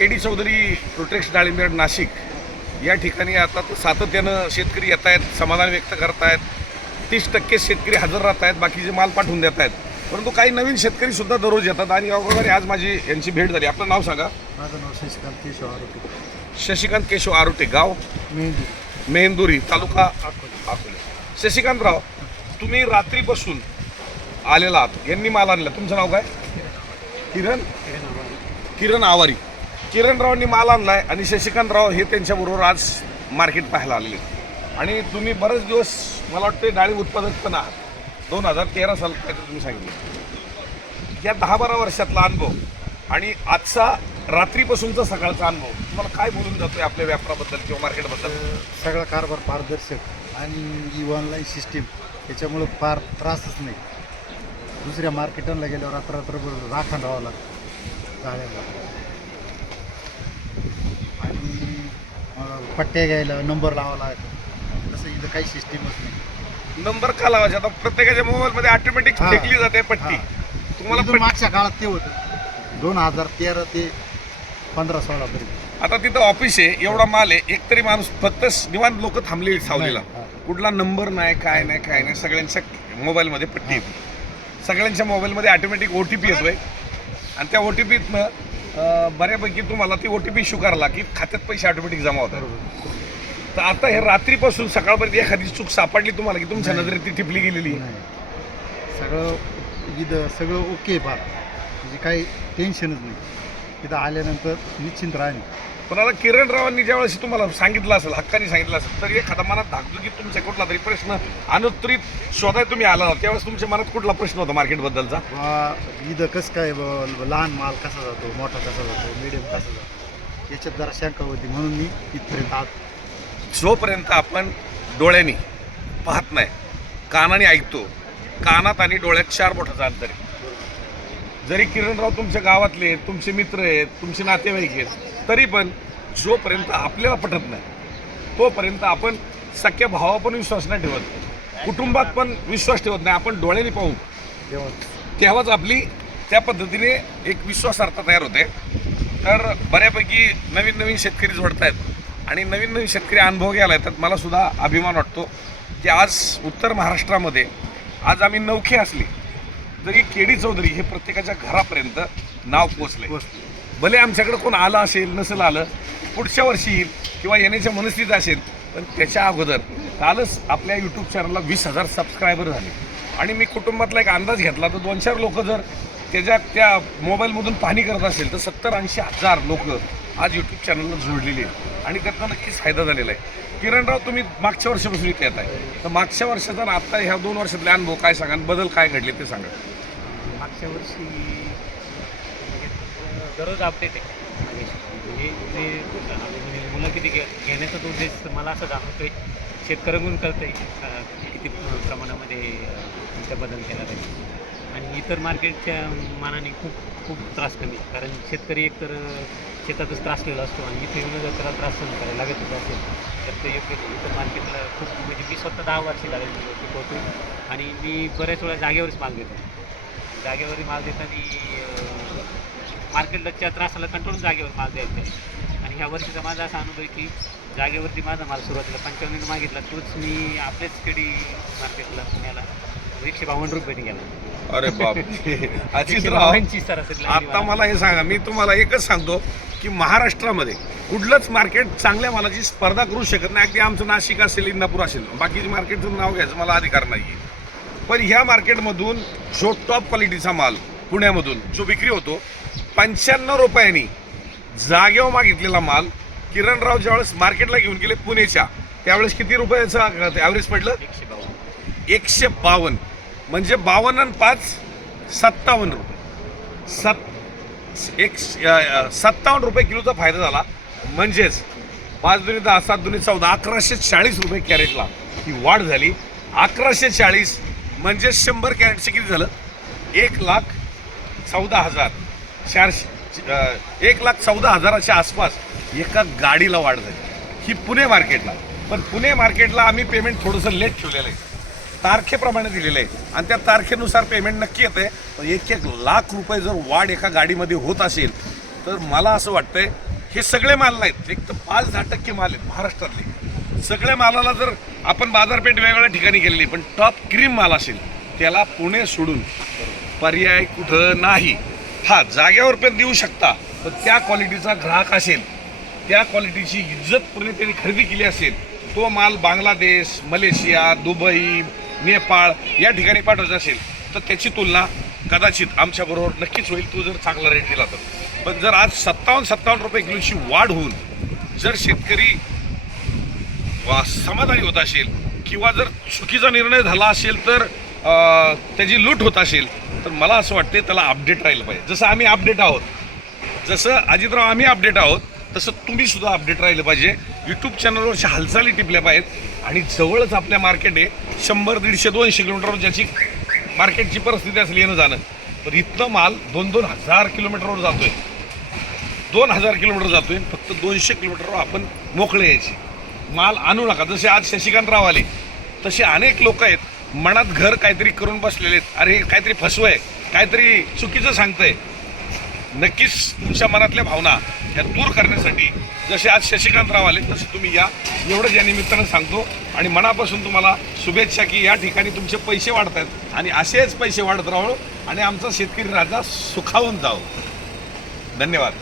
के D Chaudhari Protex डाळिंबेड नाशिक या ठिकाणी आता सातत्यानं शेतकरी येत आहेत समाधान व्यक्त करत आहेत. तीस टक्के शेतकरी हजर राहत आहेत बाकीचे माल पाठवून देत आहेत. परंतु काही नवीन शेतकरी सुद्धा दररोज येतात आणि अगोदर आज माझी यांची भेट झाली. आपलं नाव सांगा. माझं नाव शशिकांत केशव आरोग्य शशिकांत केशव आरोटे गाव? मेहंदी. मेहंदुरी तालुका? अकोले. शशिकांतराव तुम्ही रात्रीपासून आलेला आहात. यांनी माल आणला. तुमचं नाव काय? किरण किरण आवारी किरणरावांनी माल आणलाय आणि शशिकांतराव हे त्यांच्याबरोबर आज मार्केट पाहायला आलेले आणि तुम्ही बरेच दिवस मला वाटते डाळी उत्पादक पण आहात. दोन हजार तेरा साल काहीतरी तुम्ही सांगितलं. या दहा बारा वर्षातला अनुभव आणि आजचा रात्रीपासूनचा सकाळचा अनुभव तुम्हाला काय बोलून जातोय आपल्या व्यापाराबद्दल किंवा मार्केटबद्दल सगळा कारभार पारदर्शक आणि ही ऑनलाईन सिस्टीम त्याच्यामुळं फार त्रासच नाही. दुसऱ्या मार्केटांना गेल्यावर रात्र रात्रभर राखण राहावं लागतं. पट्ट्या घ्यायला नंबर लागतो तसं इथं काही सिस्टीमच नाही. नंबर का लावायचे? आता प्रत्येकाच्या मोबाईलमध्ये ऑटोमॅटिक हा. फेकली जाते पट्टी. तुम्हाला मागच्या काळात ते होतं. दोन हजार तेरा ते पंधरा सोळापर्यंत आता तिथं ऑफिस आहे एवढा माल आहे. एकतरी माणूस फक्त निवांत लोक थांबलेली सावलीला. हा. कुठला नंबर नाही काय नाही काय नाही. सगळ्यांच्या मोबाईलमध्ये पट्टी येते. सगळ्यांच्या मोबाईलमध्ये ऑटोमॅटिक ओ टी पी येतोय. आणि त्या ओ टी पीतनं बऱ्यापैकी तुम्हाला ती ओ टी पी स्वीकारला की खात्यात पैसे ऑटोमॅटिक जमा होतात. तर आता हे रात्रीपासून सकाळपर्यंत एखादी चूक सापडली तुम्हाला की तुमच्या. नजरेत ती टिपली गेलेली? सगळं इथं सगळं ओके फार म्हणजे काही टेन्शनच नाही. इथं आल्यानंतर निश्चिंत राहणे. पण आता किरणरावांनी ज्यावेळेस तुम्हाला सांगितलं असेल हक्काने सांगितलं असेल तर एखादा मनात धाकधुकीत तुमच्या कुठला तरी प्रश्न अनुत्तरित शोधाय तुम्ही आला त्यावेळेस तुमच्या मनात कुठला प्रश्न होता मार्केटबद्दलचा? इथं कसं काय ब- लहान माल कसा जातो मोठा कसा जातो मिडियम कसा जातो याच्यात जरा शंका होती म्हणून मी इथपर्यंत आत जोपर्यंत आपण डोळ्यांनी पाहत नाही कानाने ऐकतो कानात आणि डोळ्यात चार बोटाचं अंतर आहे. जरी किरणराव तुमच्या गावातले आहेत तुमचे मित्र आहेत तुमचे नातेवाईक आहेत तरी पण जोपर्यंत आपल्याला पटत नाही तोपर्यंत आपण सख्या भावा पण विश्वास नाही ठेवत. कुटुंबात पण विश्वास ठेवत नाही. आपण डोळ्याने पाहू. तेव्हाच आपली त्या पद्धतीने एक विश्वासार्हता तयार होते. तर बऱ्यापैकी नवीन नवीन शेतकरी जोडत आहेत आणि नवीन नवीन शेतकरी अनुभव घ्यायला येतात. मला सुद्धा अभिमान वाटतो की आज उत्तर महाराष्ट्रामध्ये आज आम्ही नौखे असली तरी केडी चौधरी हे प्रत्येकाच्या घरापर्यंत नाव पोचले. भले आमच्याकडे कोण आलं असेल नसेल आलं पुढच्या वर्षी येईल किंवा येण्याच्या मनस्थिती असेल पण त्याच्या अगोदर कालच आपल्या यूट्यूब चॅनलला वीस हजार सबस्क्रायबर झाले. आणि मी कुटुंबातला एक अंदाज घेतला तर दोन चार लोक जर त्याच्या त्या मोबाईलमधून पाहणी करत असेल तर सत्तर ऐंशी हजार लोक आज यूट्यूब चॅनलला जोडलेली आहेत. आणि त्यातनं नक्कीच फायदा झालेला आहे. किरणराव तुम्ही मागच्या वर्षापासून इथे येत आहे तर मागच्या वर्षाचा आणि आत्ता ह्या दोन वर्षातले अनुभव काय सांगा आणि बदल काय घडले ते सांगा. मागच्या वर्षी म्हणजे दररोज अपडेट आहे. हे जे मुलं किती घे तो उद्देश मला असं जाणवतो आहे शेतकऱ्यांकडून कळतं आहे किती प्रमाणामध्ये अं, तुमचा बदल केला पाहिजे आणि इतर मार्केटच्या मानाने खूप खूप त्रास कमी आहे. कारण शेतकरी एकतर शेतातच त्रासलेला असतो आणि इथे येऊन जर त्याला त्रास सहन करायला लागतच असेल तर ते योग्य नाही. इतर मार्केटला खूप म्हणजे मी स्वतः दहा वर्षी लागेल पिकवतो आणि मी बऱ्याच वेळा जागेवरच माल घेतो जागेवर माल देताना मार्केटला त्रासाला कंट्रोल जागेवर माल द्यायचा. आणि ह्या वर्षीचा माझा असा अनुभव आहे की जागेवरती माझा माल सुरुवातीला पंचावन्न मागितला तोच मी आपल्याच केडी मार्केटला पुण्याला एकशे बावन्न रुपयाने गेला अरे बाप बावन्नची सरासरी आता. मला हे सांगा मी तुम्हाला एकच सांगतो की महाराष्ट्रामध्ये कुठलंच मार्केट चांगल्या मालाची स्पर्धा करू शकत नाही. अगदी आमचं नाशिक असेल इंदापूर असेल बाकीचे मार्केटचं नाव घ्यायचं मला अधिकार नाही आहे पण ह्या मार्केटमधून जो टॉप क्वालिटीचा माल पुण्यामधून जो विक्री होतो पंच्याण्णव रुपयांनी जागेवर मागितलेला माल किरणराव ज्यावेळेस मार्केटला घेऊन गेले पुणेच्या त्यावेळेस किती रुपयाचं ॲव्हरेज पडलं? एकशे बावन्न. एकशे बावन्न म्हणजे बावन्न आणि पाच सत्तावन्न रुपये. सत् एक सत्तावन्न रुपये किलोचा फायदा झाला. म्हणजेच पाच दुनी दहा सात दुनी चौदा अकराशे चाळीस रुपये कॅरेटला ही वाढ झाली. अकराशे चाळीस म्हणजे शंभर कॅरेटचे किती झालं? एक लाख चौदा हजार चारशे एक लाख चौदा हजाराच्या आसपास एका गाडीला वाढ झाली. ही पुणे मार्केटला. पण पुणे मार्केटला आम्ही पेमेंट थोडंसं लेट ठेवलेलं आहे. तारखेप्रमाणे दिलेलं आहे आणि त्या तारखेनुसार पेमेंट नक्की येते पण एक एक लाख रुपये जर वाढ एका गाडीमध्ये होत असेल तर मला असं वाटतंय हे सगळे माल नाहीत. एक तर पाच दहा टक्के माल आहेत महाराष्ट्रातले. सगळ्या मालाला जर आपण बाजारपेठ वेगवेगळ्या ठिकाणी गेलेली पण टॉप क्रीम माल असेल त्याला पुणे सोडून पर्याय कुठं नाही. हा जाग्यावर पण देऊ शकता पण त्या क्वालिटीचा ग्राहक असेल त्या क्वालिटीची इज्जतपूर्ण त्यांनी खरेदी केली असेल तो माल बांगलादेश मलेशिया दुबई नेपाळ या ठिकाणी पाठवायचा असेल तर त्याची तुलना कदाचित आमच्याबरोबर नक्कीच होईल. तो जर चांगला रेट दिला तर. पण जर आज सत्तावन्न सत्तावन्न रुपये किलोची वाढ होऊन जर शेतकरी वा समाधानी होत असेल किंवा जर चुकीचा निर्णय झाला असेल तर त्याची लूट होत असेल तर मला असं वाटते त्याला अपडेट राहिलं पाहिजे. जसं आम्ही अपडेट आहोत जसं अजितराव आम्ही अपडेट आहोत तसं तुम्ही सुद्धा अपडेट राहिलं पाहिजे. यूट्यूब चॅनलवरच्या हालचाली टिपल्या पाहिजेत. आणि जवळच आपल्या मार्केट आहे. शंभर दीडशे दोनशे किलोमीटरवर ज्याची मार्केटची परिस्थिती असली येणं जाणं. तर इथलं माल दोन दोन हजार किलोमीटरवर जातो आहे दोन हजार किलोमीटर जातो आहे फक्त दोनशे किलोमीटरवर आपण मोकळे यायचे. माल आणू नका. जसे आज शशिकांत राव आले तसे अनेक लोक आहेत. मनात घर काहीतरी करून बसलेले आहेत. अरे काहीतरी फसवं आहे. काहीतरी चुकीचं सांगतंय. नक्कीच तुमच्या मनातल्या भावना या दूर करण्यासाठी जसे आज शशिकांतराव आले तसे तुम्ही या. एवढंच या निमित्तानं सांगतो. आणि मनापासून तुम्हाला शुभेच्छा की या ठिकाणी तुमचे पैसे वाढत आहेत. आणि असेच पैसे वाढत राहो आणि आमचा शेतकरी राजा सुखावून जावं. धन्यवाद.